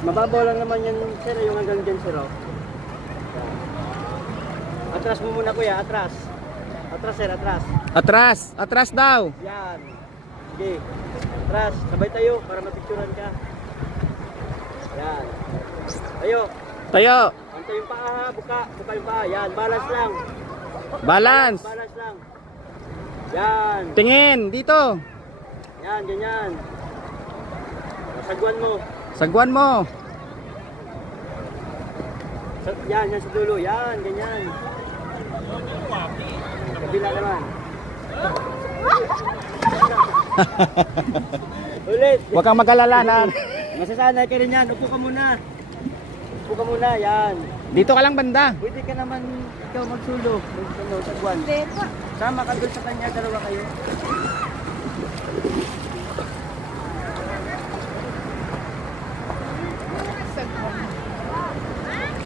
Mababaw lang naman yan, sir, yung hanggang dyan, sir. Oh. Atras mo muna, kuya, atras. Atras, sir, atras. Atras, atras daw. Yan. Sige. Atras, sabay tayo para mapicturan ka. Yan. Tayo. Tayo. Antay yung paa, ha. Buka yung paa. Yan, balance lang. Balance. Balance lang. Yan. Tingin dito. Yan, ganyan. Sagwan mo. Sagwan mo. Yan, yan sa dulo. Yan, ganyan. Kabila naman. Ulit. Huwag kang mag-alala na. Masasanay ka rin yan. Upo ka muna. Upo ka muna. Yan. Dito ka lang banda. Pwede ka naman ikaw magsulo. Sagwan. Sama ka doon sa kanya. Dalawa kayo.